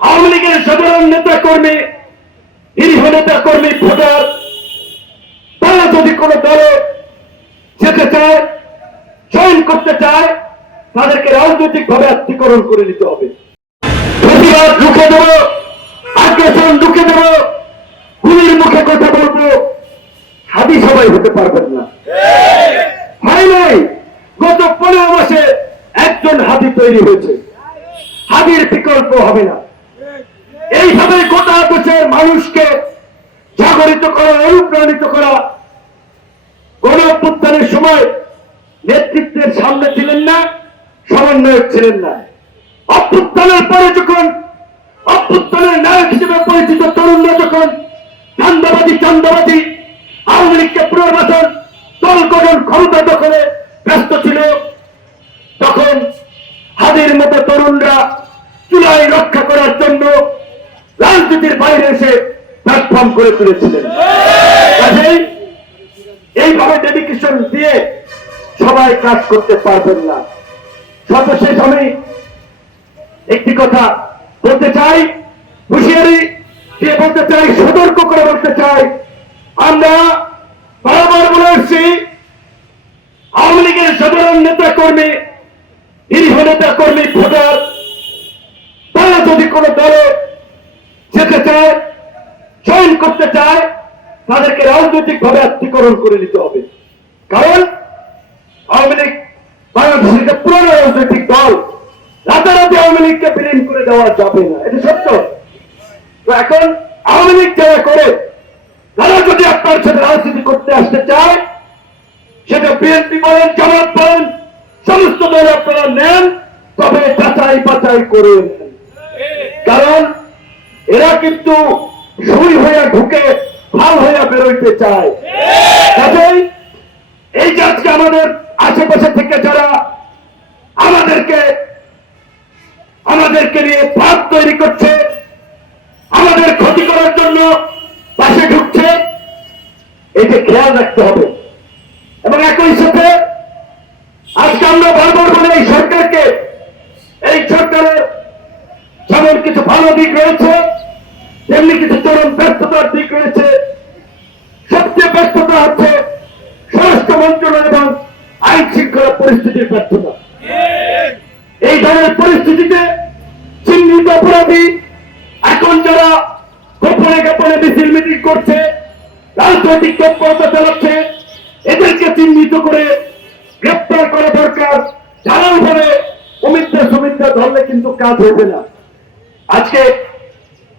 আওয়ামী লীগের সাধারণ নেতা কর্মী, নিরীহ নেতা কর্মী, ভোটার তারা যদি কোন দলে যেতে চায়, জয়েন করতে চায়, তাদেরকে রাজনৈতিক ভাবে আত্মীকরণ করে নিতে হবে। প্রতিবাদ রুখে দেব, আগ্রাসন রুখে দেব, গুলির মুখে কথা বলবো, হাদি সবাই হতে পারবেন না। হয় নাই, গত 15 মাসে একজন হাদি তৈরি হয়েছে, হাদির বিকল্প হবে না। এইভাবে গোটা দেশের মানুষকে জাগরিত করা, অনুপ্রাণিত করা। গণ অভ্যুত্থানের সময় নেতৃত্বের সামনে ছিলেন না, সমন্বয়ক ছিলেন না। অভ্যুত্থানের পরে যখন অভ্যুত্থানের নায়ক হিসেবে পরিচিত তরুণরা যখন চান্দাবাদী আওয়ামী লীগকে পুনর্বাসন, দল গঠন, ক্ষমতা দখলে ব্যস্ত ছিল, তখন হাদির মতো তরুণরা চুলাই রক্ষা করার জন্য রাজনীতির বাইরে এসে প্ল্যাটফর্ম করে তুলেছিলেন। কাজেই এইভাবে ডেডিকেশন দিয়ে সবাই কাজ করতে পারবেন না। সর্বশেষ আমি একটি কথা বলতে চাই, হুঁশিয়ারি দিয়ে বলতে চাই, সতর্ক করে বলতে চাই, আমরা বারবার বলে আসছি, আওয়ামী লীগের সাধারণ নেতা কর্মী, নিরীহ নেতা কর্মী, ভোটার তারা যদি কোন দলে যেতে চায়, জয়েন করতে চায়, তাদেরকে রাজনৈতিক ভাবে আত্মীকরণ করে নিতে হবে। কারণ আওয়ামী লীগ বাংলাদেশের একটা পুরনো রাজনৈতিক দল, রাতারাতি আওয়ামী লীগকে বিলীন করে দেওয়া যাবে না, এটা সত্য। তো এখন আওয়ামী লীগ যারা করে, তারা যদি আপনার সাথে রাজনীতি করতে আসতে চায়, সেটা বিএনপি বলেন, জামাত বলেন, সমস্ত দল আপনারা নেন, তবে যাচাই বাছাই করে নেন। কারণ এরা কিন্তু সুই হয়ে ঢুকে ভাল হয়ে বেরোইতে চায়। কাজেই এই যে আজকে আমাদের আশেপাশে থেকে যারা আমাদেরকে নিয়ে ফাঁদ তৈরি করছে, আমাদের ক্ষতি করার জন্য পাশে ঢুকছে, এতে খেয়াল রাখতে হবে। এবং একই সাথে আজকে আমরা বারবার বলে এই সরকারকে, এই সরকারের যেমন কিছু ভালো দিক রয়েছে, তেমনি কিছু চরম ব্যর্থতার দিক রয়েছে। সবচেয়ে ব্যর্থতা হচ্ছে স্বরাষ্ট্র মন্ত্রণালয় এবং আইন শৃঙ্খলা পরিস্থিতির ব্যর্থতা। এই ধরনের পরিস্থিতিতে চিহ্নিত অপরাধী এখন যারা গোপনে গোপনে মিছিল মিটিং করছে, রাজনৈতিক তৎপরতা চালাচ্ছে, এদেরকে চিহ্নিত করে গ্রেপ্তার করা দরকার। ঢালাও ভাবে অমিত্রা ধরলে কিন্তু কাজ হবে না। আজকে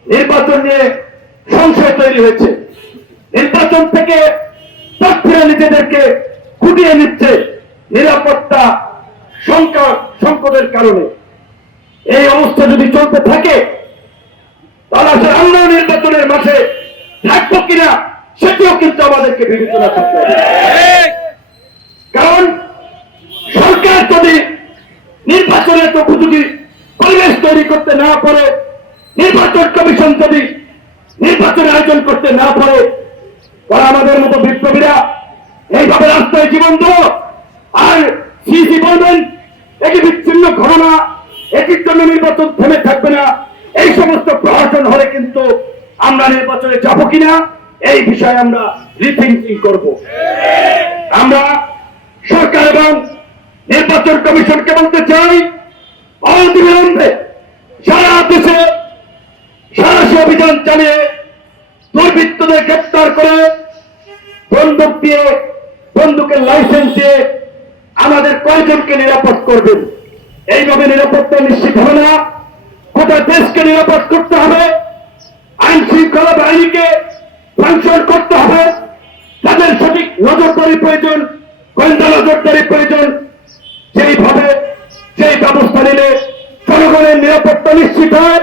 নির্বাচন নিয়ে সংশয় তৈরি হয়েছে, নির্বাচন থেকে প্রার্থীরা নিজেদেরকে গুটিয়ে নিচ্ছে নিরাপত্তা সংকটের কারণে। এই অবস্থা যদি চলতে থাকে, তাহলে আসলে আমরা নির্বাচনের মাঠে থাকবো কিনা সেটিও কিন্তু আমাদেরকে বিবেচনা করতে হবে। কারণ সরকার যদি নির্বাচনের উপযোগী পরিবেশ তৈরি করতে না পারে, নির্বাচন কমিশন যদি নির্বাচন আয়োজন করতে না পারে, তারা আমাদের মতো বিপ্লবীরা এইভাবে রাস্তায় জীবন দেব আর সিসি বলবেন এটি বিচ্ছিন্ন ঘটনা, এটির জন্য নির্বাচন থেমে থাকবে না। এই সমস্ত প্রহসন হলে কিন্তু আমরা নির্বাচনে যাব কিনা এই বিষয়ে আমরা রিথিঙ্কিং করব। আমরা সরকার এবং নির্বাচন কমিশনকে বলতে চাই, অবিলম্বে সারা দেশে সারাশি অভিযান চালিয়ে দুর্বৃত্তদের গ্রেপ্তার করে বন্দুক দিয়ে, বন্দুকের লাইসেন্স দিয়ে আমাদের কয়জনকে নিরাপদ করবেন। এইভাবে নিরাপত্তা নিশ্চিত হবে না, গোটা দেশকে নিরাপদ করতে হবে, আইন শৃঙ্খলা বাহিনীকে ফাংশন করতে হবে, তাদের সঠিক নজরদারি প্রয়োজন, গোয়েন্দা নজরদারি প্রয়োজন। যেইভাবে সেই ব্যবস্থা নিলে জনগণের নিরাপত্তা নিশ্চিত হয়,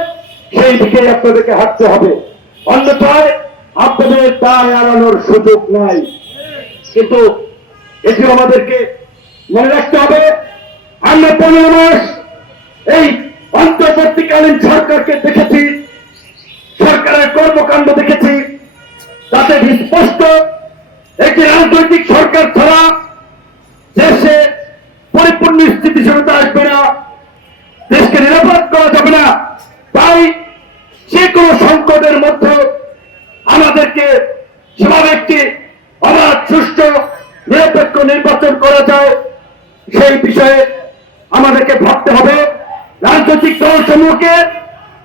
সেই দিকে আপনাদেরকে হাঁটতে হবে। অন্যথায় আপনাদের দায় এড়ানোর সুযোগ নাই। কিন্তু এটিও আমাদেরকে মনে রাখতে হবে, আমরা 15 মাস এই অন্তর্বর্তীকালীন সরকারকে দেখেছি, সরকারের কর্মকাণ্ড দেখেছি, তাতে স্পষ্ট একটি রাজনৈতিক সরকার ছাড়া দেশে পরিপূর্ণ স্থিতিশীলতা আসবে না, দেশকে নিরাপদ করা যাবে না। তাই যে কোনো সংকটের মধ্যে আমাদেরকে সেভাবে একটি অবাধ সুষ্ঠু নিরপেক্ষ নির্বাচন করা যায় সেই বিষয়ে আমাদেরকে ভাবতে হবে। রাজনৈতিক দলসমূহকে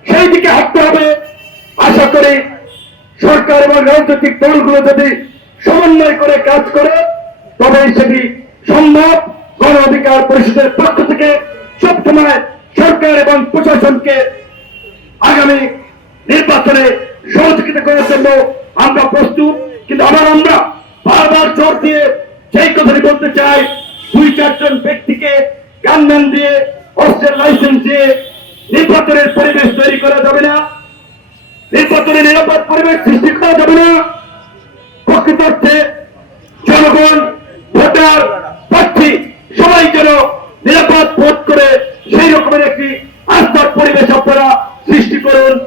সেই দিকে হাঁটতে হবে। আশা করি সরকার এবং রাজনৈতিক দলগুলো যদি সমন্বয় করে কাজ করে তবে সেটি সম্ভব। গণ অধিকার পরিষদের পক্ষ থেকে সবসময় সরকার এবং প্রশাসনকে আগামী নির্বাচনে সহযোগিতা করার জন্য আমরা প্রস্তুত। কিন্তু আমরা বারবার জোর দিয়ে সেই কথাটি বলতে চাই, 2-4 জন ব্যক্তিকে গানম্যান দিয়ে অস্ত্রের লাইসেন্স দিয়ে নির্বাচনের পরিবেশ তৈরি করা যাবে না, নির্বাচনে নিরাপদ পরিবেশ সৃষ্টি করা যাবে না। প্রকৃতার্থে জনগণ, ভোটার, প্রার্থী সবাই যেন